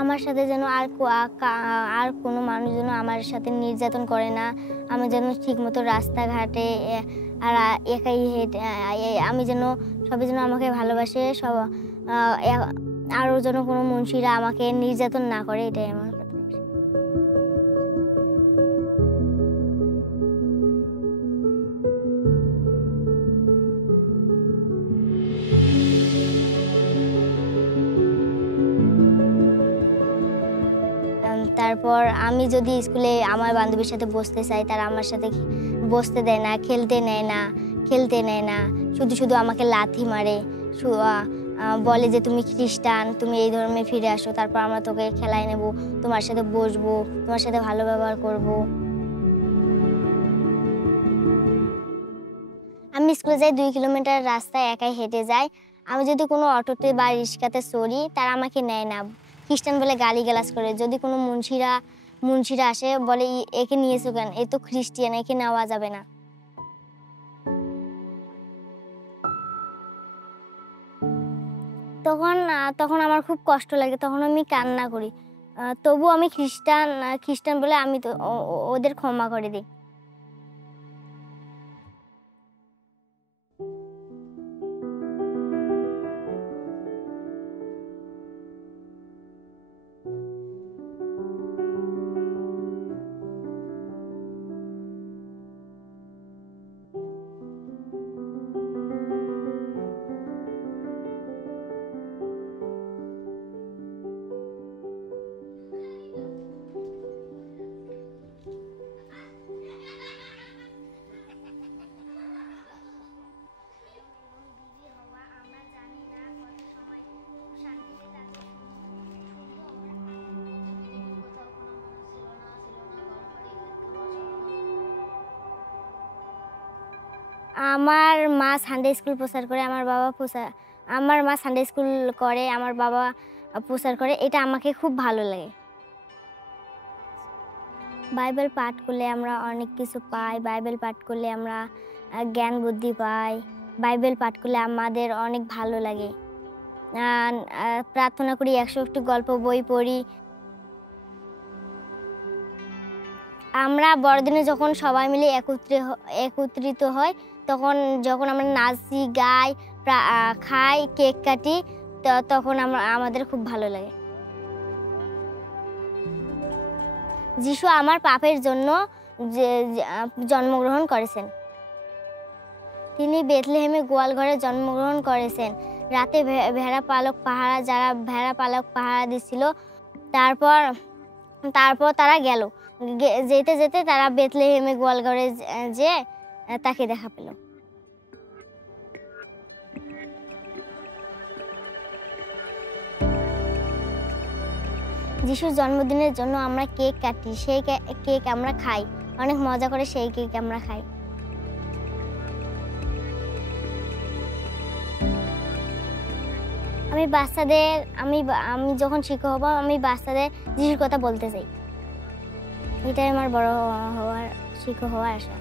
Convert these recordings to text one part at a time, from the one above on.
আমার সাথে যেন আর কোনো মানুষ যেন আমার সাথে নির্যাতন করে না। আমি যেন ঠিকমতো রাস্তাঘাটে আর একাই হেঁটে আমি যেন সবাই যেন আমাকে ভালোবাসে। আ এ আরও যেন কোনো মুন্সিরা আমাকে নির্যাতন না করে, এটাই আমার প্রত্যাশা। তারপর আমি যদি স্কুলে আমার বান্ধবীর সাথে বসতে চাই, তারা আমার সাথে বসতে দেয় না, খেলতে নেয় না। শুধু আমাকে লাথি মারে। সু আ আ বলে যে, "তুমি খ্রিস্টান, তুমি এই ধর্মে ফিরে আসো। তারপর আমরা তোকে খেলায় নেব, তোমার সাথে বসবো, তোমার সাথে ভালো ব্যবহার করব।" আমি স্কুলে যাই ২ কিলোমিটার রাস্তায় একাই হেঁটে যাই। আমি যদি কোনো অটোতে বা রিক্সাতে চড়ি, তারা আমাকে নেয় না। খ্রিস্টান বলে গালিগালাজ করে। যদি কোনো মুন্সিরা আসে বলে, একে নিয়েছো কেন? এ তো খ্রিস্টিয়ান, একে নেওয়া যাবে না।" তখন আমার খুব কষ্ট লাগে। তখন আমি কান্না করি। তবুও আমি খ্রিস্টান বলে আমি তো ওদের ক্ষমা করে দেই। আমার মা সানডে স্কুল প্রচার করে, আমার মা সানডে স্কুল করে, আমার বাবা প্রচার করে। এটা আমাকে খুব ভালো লাগে। বাইবেল পাঠ করলে আমরা অনেক কিছু পাই। বাইবেল পাঠ করলে আমরা জ্ঞান বুদ্ধি পাই। বাইবেল পাঠ করলে আমাদের অনেক ভালো লাগে। আ আ প্রার্থনা করি, ১০১টি গল্প বই পড়ি। আমরা বড়দিনে যখন সবাই মিলে একত্রিত হই, যখন আমরা নাচি, গাই, খাই, কেক কাটি, তখন আমাদের খুব ভালো লাগে। যিশু আমার পাপের জন্য যে জন্মগ্রহণ করেছেন। তিনি বেথলেহেমে গোয়ালঘরে জন্মগ্রহণ করেছেন। রাতে যারা ভেড়া পালক পাহারা দিচ্ছিল, তারপর তারপর তারা গেল। যেতে তারা বেথলেহেমে গোয়ালঘরে যেয়ে তাকে দেখা পেল। যিশুর জন্মদিনের জন্য আমরা কেক কাটি। সেই কেক আমরা খাই। অনেক মজা করে সেই কেক আমরা খাই। আমি যখন শিক্ষক হব, আমি বাচ্চাদের যিশুর কথা বলতে চাই। এটাই আমার বড় শিক্ষক হওয়ার আশা।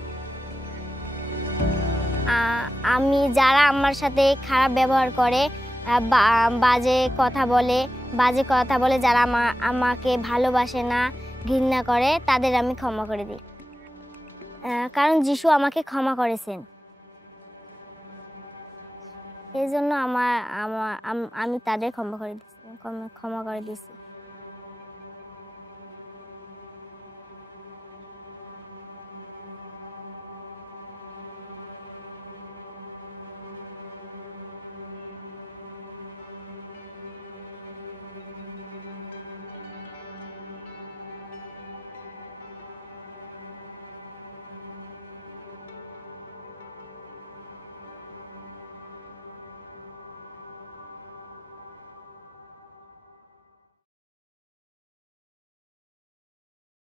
যারা আমার সাথে খারাপ ব্যবহার করে, বাজে কথা বলে, যারা আমাকে ভালোবাসে না, ঘৃণা করে, তাদের আমি ক্ষমা করে দিই। কারণ যিশু আমাকে ক্ষমা করেছেন। এই জন্য আমি তাদের ক্ষমা করে দিচ্ছি।